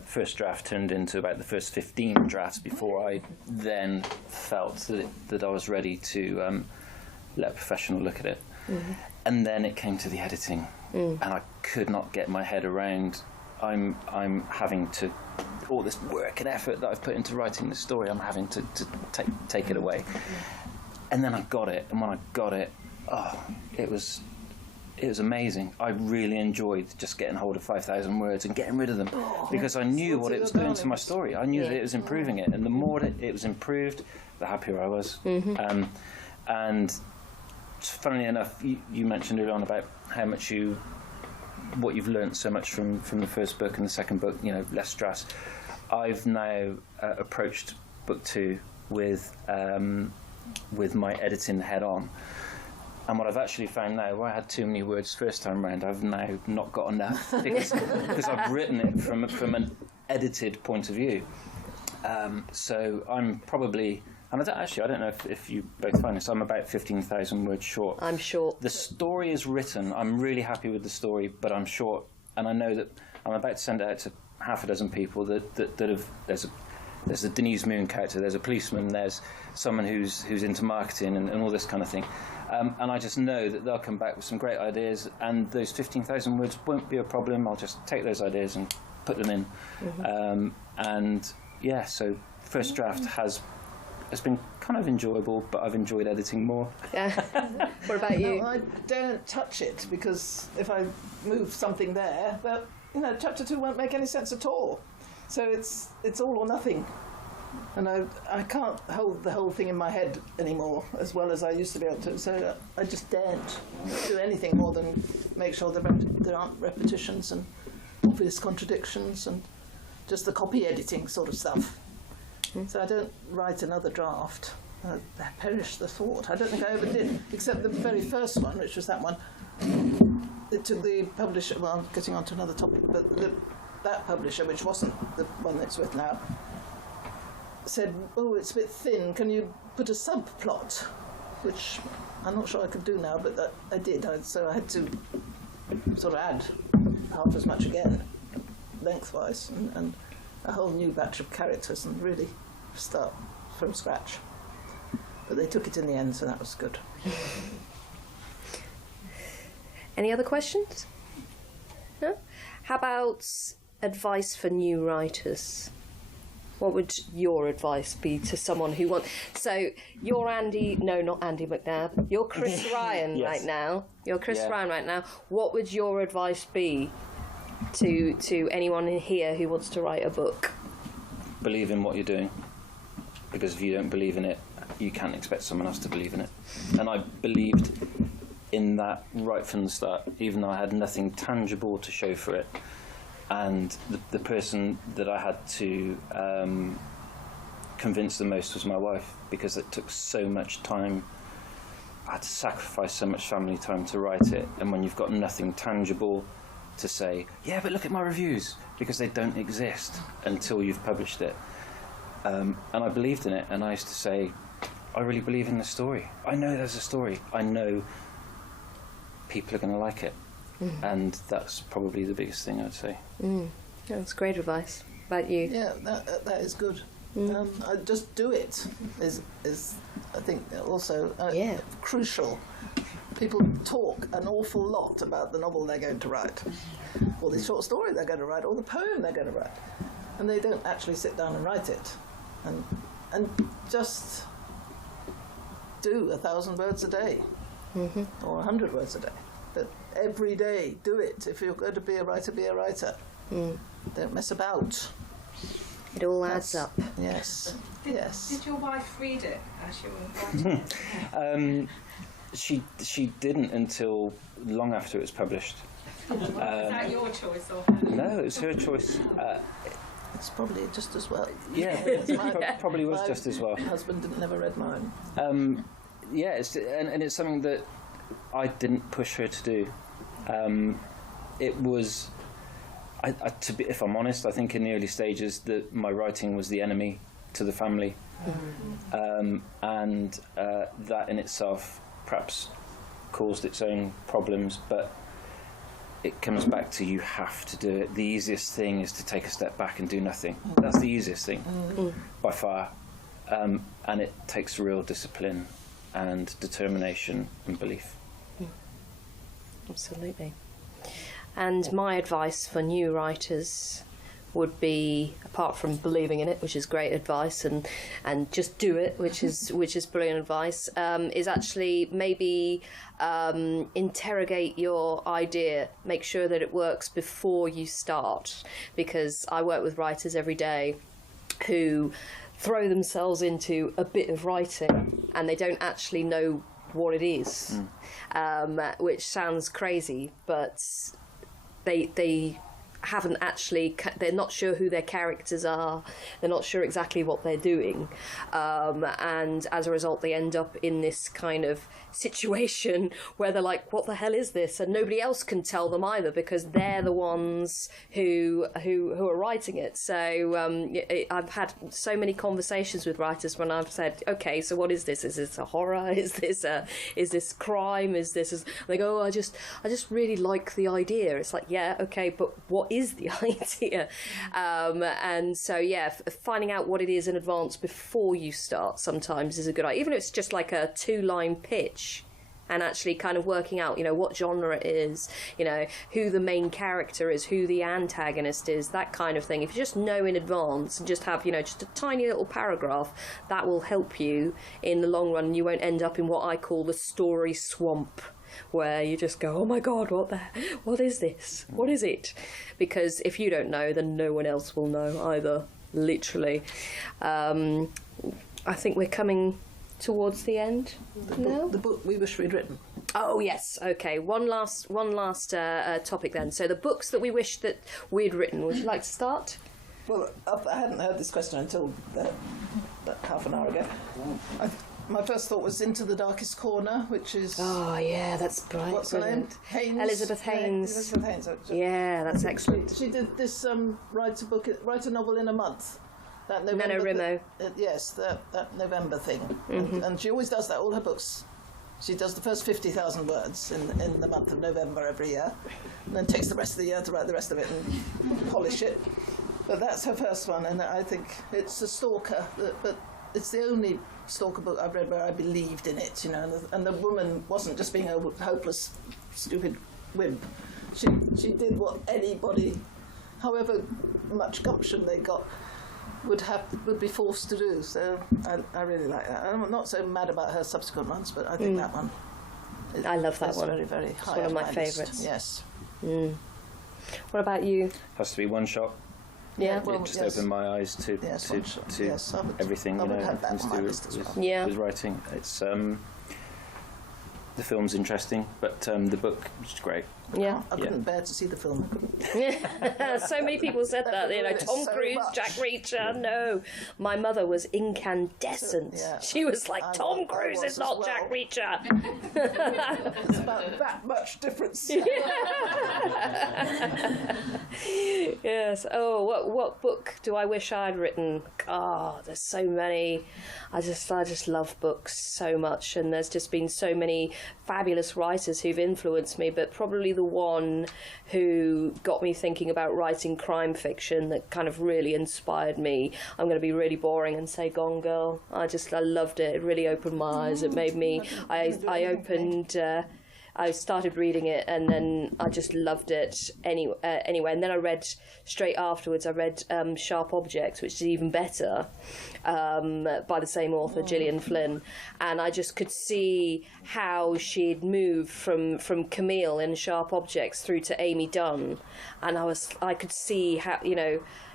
First draft turned into about the first 15 drafts before I then felt that I was ready to let a professional look at it. Mm-hmm. And then it came to the editing, and I could not get my head around. I'm having to, all this work and effort that I've put into writing this story, I'm having to take it away. And then I got it, and when I got it, it was amazing. I really enjoyed just getting hold of 5,000 words and getting rid of them, because I knew what it was doing to my story. I knew that it was improving it, and the more it was improved, the happier I was. Mm-hmm. And funnily enough, you mentioned earlier on about how much what you've learnt so much from the first book and the second book, you know, less stress. I've now approached book 2 with my editing head on. And what I've actually found now, where I had too many words first time round, I've now not got enough because I've written it from an edited point of view. So I'm probably, and I don't know if you both find this, I'm about 15,000 words short. I'm short. The story is written. I'm really happy with the story, but I'm short, and I know that I'm about to send it out to half a dozen people that have. There's a Denise Moon character. There's a policeman. There's someone who's into marketing and all this kind of thing. And I just know that they'll come back with some great ideas, and those 15,000 words won't be a problem. I'll just take those ideas and put them in. Mm-hmm. And yeah, so first draft has been kind of enjoyable, but I've enjoyed editing more. Yeah. What about you? No, I don't touch it, because if I move something there, but chapter 2 won't make any sense at all. So it's all or nothing. And I can't hold the whole thing in my head anymore as well as I used to be able to. So I just daren't do anything more than make sure there aren't repetitions and obvious contradictions and just the copy editing sort of stuff. So I don't write another draft. I perish the thought. I don't think I ever did, except the very first one, which was that one. It took the publisher, well, I'm getting on to another topic, but that publisher, which wasn't the one that's with now, said, oh, it's a bit thin, can you put a subplot? Which I'm not sure I could do now, but I did. So I had to sort of add half as much again, lengthwise, and a whole new batch of characters, and really start from scratch. But they took it in the end, so that was good. Any other questions? No? How about advice for new writers? What would your advice be to someone who wants... So, you're Andy... No, not Andy McNabb. You're Chris Ryan Yes. right now. You're Chris Ryan right now. What would your advice be to anyone here who wants to write a book? Believe in what you're doing. Because if you don't believe in it, you can't expect someone else to believe in it. And I believed in that right from the start, even though I had nothing tangible to show for it. And the person that I had to convince the most was my wife, because it took so much time. I had to sacrifice so much family time to write it, and when you've got nothing tangible to say, yeah, but look at my reviews, because they don't exist until you've published it. And I believed in it, and I used to say, I really believe in this story. I know there's a story. I know people are going to like it. And that's probably the biggest thing I'd say. That's great advice. About you? Yeah, that is good. Just do it is I think also crucial. People talk an awful lot about the novel they're going to write, or the short story they're going to write, or the poem they're going to write, and they don't actually sit down and write it. And just do 1,000 words a day, or 100 words a day. But every day, do it. If you're going to be a writer, be a writer. Don't mess about. It all adds up. Yes. Did your wife read it as you were writing? She didn't until long after it was published. Was that your choice or hers? No, it was her choice. It's probably just as well. Yeah, probably was just as well. My husband never read mine. Yeah, it's something that I didn't push her to do. It was, if I'm honest, I think in the early stages that my writing was the enemy to the family, and that in itself perhaps caused its own problems, but it comes back to you have to do it. The easiest thing is to take a step back and do nothing. That's the easiest thing by far, and it takes real discipline and determination and belief. Absolutely. And my advice for new writers would be, apart from believing in it, which is great advice, and just do it, which is brilliant advice, is actually maybe interrogate your idea, make sure that it works before you start, because I work with writers every day who throw themselves into a bit of writing and they don't actually know what it is, which sounds crazy, but they haven't actually, they're not sure who their characters are, they're not sure exactly what they're doing, and as a result they end up in this kind of situation where they're like, what the hell is this? And nobody else can tell them either, because they're the ones who are writing it. So I've had so many conversations with writers when I've said, okay, so what is this? Is this a horror? Is this crime? Is this? They go, oh, I just really like the idea. It's like, yeah, okay, but what is the idea? And so yeah, finding out what it is in advance before you start sometimes is a good idea, even if it's just like a 2-line pitch, and actually kind of working out, what genre it is, who the main character is, who the antagonist is, that kind of thing. If you just know in advance and just have, just a tiny little paragraph, that will help you in the long run. You won't end up in what I call the story swamp, where you just go, oh my God, what is this? What is it? Because if you don't know, then no one else will know either, literally. I think we're coming towards the end. The book we wish we'd written. Oh yes, okay. One last topic then. So the books that we wish that we'd written. Would you like to start? Well, I hadn't heard this question until half an hour ago. My first thought was Into the Darkest Corner, which is... Oh, yeah, that's bright. What's her name? Elizabeth Haynes. Elizabeth Haynes. Yeah, that's excellent. She did this, write a novel in a month. That November, NaNoWriMo. Yes, that November thing. And she always does that, all her books. She does the first 50,000 words in the month of November every year, and then takes the rest of the year to write the rest of it and polish it. But that's her first one, and I think it's a stalker, but it's the only stalker book I've read where I believed in it, and the woman wasn't just being a hopeless, stupid wimp. She did what anybody, however much gumption they got, would be forced to do. So I really like that. I'm not so mad about her subsequent ones, but I think that one. I love that one. Very, very high. It's one of my favourites. Yes. What about you? Has to be one shot. Yeah. Well, it just opened my eyes to everything, everything to do with writing. It's the film's interesting, but the book is great. Yeah, I couldn't bear to see the film. So many people said that. Tom Cruise, Jack Reacher. No, my mother was incandescent. She was like, Tom Cruise is not Jack Reacher. It's about that much difference. Yes. Oh, what book do I wish I'd written? God, there's so many. I just love books so much, and there's just been so many fabulous writers who've influenced me, but probably the one who got me thinking about writing crime fiction that kind of really inspired me. I'm going to be really boring and say Gone Girl. I loved it. It really opened my eyes. It made me... I started reading it, and then I just loved it anyway. And then I read straight afterwards. I read Sharp Objects, which is even better, by the same author, Gillian Flynn. And I just could see how she'd moved from Camille in Sharp Objects through to Amy Dunn, and I could see how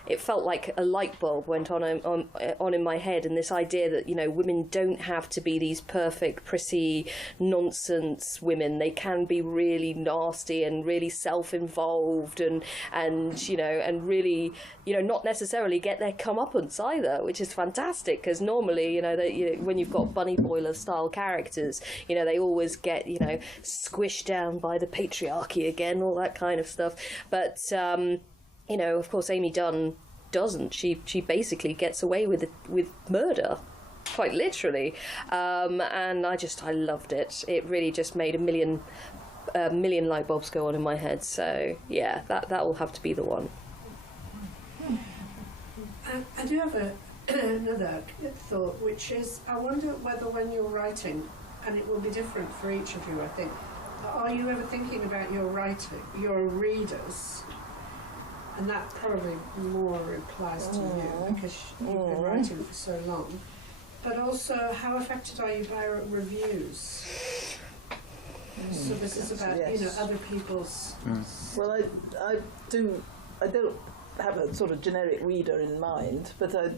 it felt like a light bulb went on in my head, and this idea that, you know, women don't have to be these perfect, prissy, nonsense women. They can be really nasty and really self-involved and you know, and really, you know, not necessarily get their comeuppance either, which is fantastic, because normally, you know, when you've got bunny boiler style characters, you know, they always get, you know, squished down by the patriarchy again, all that kind of stuff. But you know, of course, Amy Dunn doesn't. She basically gets away with murder, quite literally. And I loved it. It really just made a million light bulbs go on in my head. So yeah, that will have to be the one. I do have another thought, which is, I wonder whether when you're writing, and it will be different for each of you, I think, are you ever thinking about your readers? And that probably more applies to you, because you've been writing for so long. But also, how affected are you by reviews? So this is about, you know, other people's... Well, I don't have a sort of generic reader in mind, but I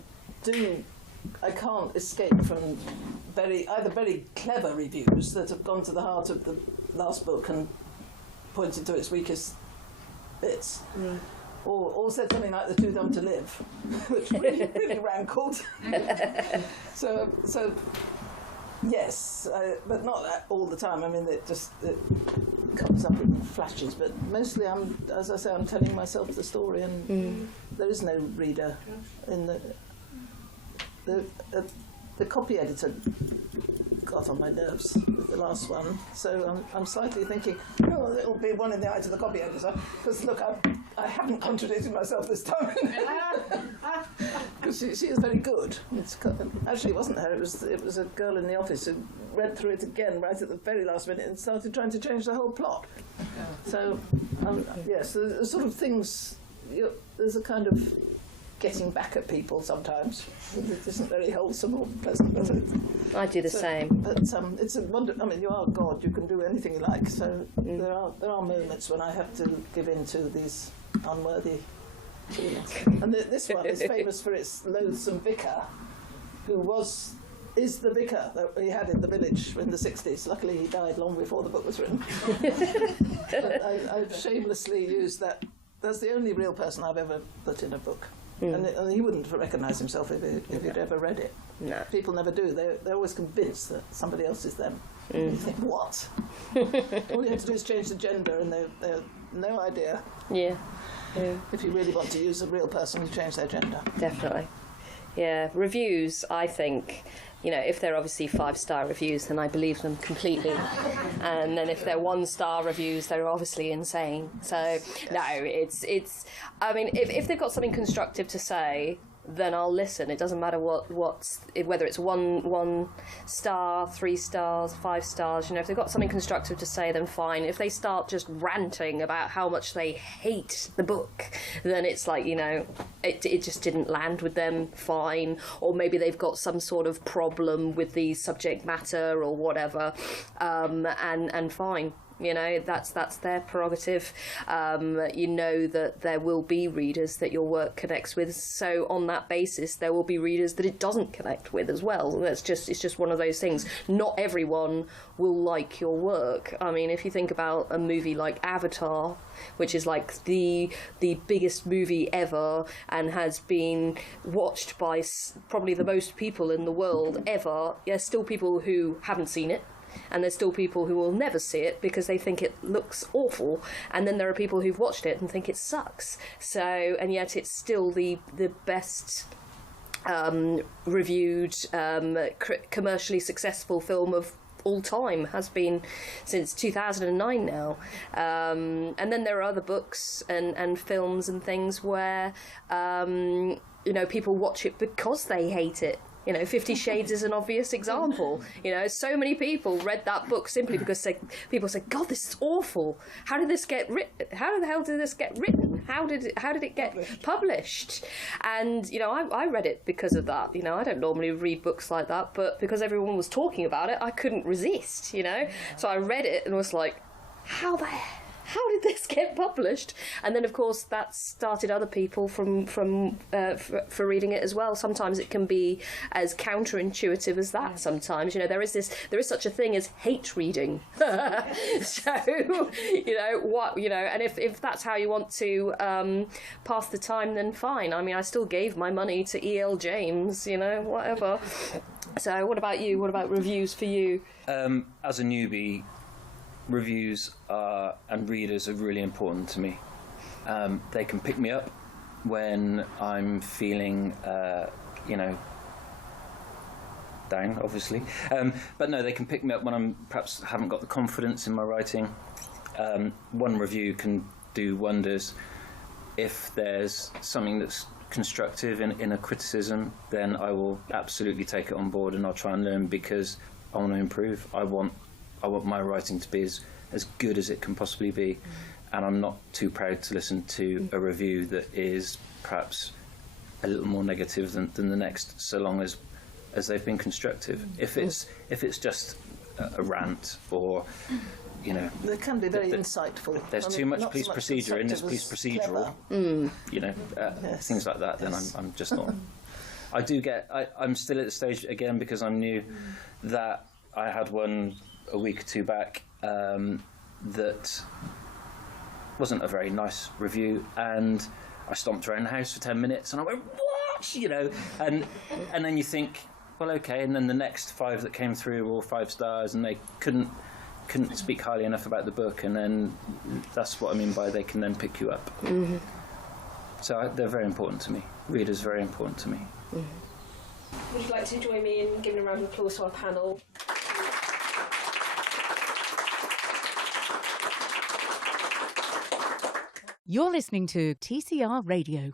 can't escape from either very clever reviews that have gone to the heart of the last book and pointed to its weakest bits. Right. Or said something like "they're too dumb to live," which really rankled. So yes, but not all the time. I mean, it comes up in flashes. But mostly, as I say, I'm telling myself the story, and there is no reader in the copy editor got on my nerves with the last one, so I'm slightly thinking, it'll be one in the eye to the copy editor, because look, I haven't contradicted myself this time. Because she is very good. Actually, it wasn't her, it was a girl in the office who read through it again right at the very last minute and started trying to change the whole plot. So, yes, there's sort of things, there's a kind of getting back at people sometimes. It isn't very wholesome or pleasant, does it? I do the same. But it's a wonder. I mean, you are God. You can do anything you like. So there are moments when I have to give in to these unworthy feelings. And this one is famous for its loathsome vicar, who is the vicar that he had in the village in the 60s. Luckily, he died long before the book was written. But I've shamelessly used that. That's the only real person I've ever put in a book. And he wouldn't recognise himself if he'd ever read it. No. People never do. They're always convinced that somebody else is them. You think, what? All you have to do is change the gender, and they have no idea. Yeah. If you really want to use a real person, you change their gender. Definitely. Yeah. Reviews, I think, you know, if they're obviously 5-star reviews, then I believe them completely. And then if they're 1-star reviews, they're obviously insane. So, no, it's. I mean, if they've got something constructive to say, then I'll listen. It doesn't matter whether it's 1 star, 3 stars, 5 stars. You know, if they've got something constructive to say, then fine. If they start just ranting about how much they hate the book, then it's like, you know, it just didn't land with them. Fine. Or maybe they've got some sort of problem with the subject matter or whatever, and fine. You know, that's their prerogative. You know that there will be readers that your work connects with, so on that basis there will be readers that it doesn't connect with as well. It's just one of those things. Not everyone will like your work. I mean, if you think about a movie like Avatar, which is like the biggest movie ever and has been watched by probably the most people in the world ever, there's still people who haven't seen it. And there's still people who will never see it because they think it looks awful, and then there are people who've watched it and think it sucks. So, and yet it's still the best reviewed commercially successful film of all time, has been since 2009 now. And then there are other books and films and things where you know, people watch it because they hate it. You know, 50 Shades is an obvious example. You know, so many people read that book simply because people say, God, this is awful. How did this get written? How the hell did this get written? How did it get published? And, you know, I read it because of that. You know, I don't normally read books like that, but because everyone was talking about it, I couldn't resist, you know. So I read it and was like, how how did this get published? And then, of course, that started other people for reading it as well. Sometimes it can be as counterintuitive as that. Sometimes, there is such a thing as hate reading. So, and if that's how you want to pass the time, then fine. I mean, I still gave my money to E.L. James, whatever. So what about you? What about reviews for you? As a newbie, reviews and readers are really important to me. They can pick me up when I'm feeling, down, obviously. But no, they can pick me up when I'm perhaps haven't got the confidence in my writing. One review can do wonders. If there's something that's constructive in a criticism, then I will absolutely take it on board, and I'll try and learn, because I want to improve. I want my writing to be as good as it can possibly be, and I'm not too proud to listen to a review that is perhaps a little more negative than the next, so long as they've been constructive. If it's just a rant, or they can be very insightful. There's too much police procedure in this piece procedural. Yes. Things like that. Then I'm just not. I'm still at the stage again, because I'm new, that I had one a week or two back that wasn't a very nice review, and I stomped around the house for 10 minutes, and I went, what? And then you think, well, okay, and then the next 5 that came through were all 5 stars, and they couldn't speak highly enough about the book, and then that's what I mean by they can then pick you up. Mm-hmm. So they're very important to me. Readers are very important to me. Mm-hmm. Would you like to join me in giving a round of applause to our panel? You're listening to TCR Radio.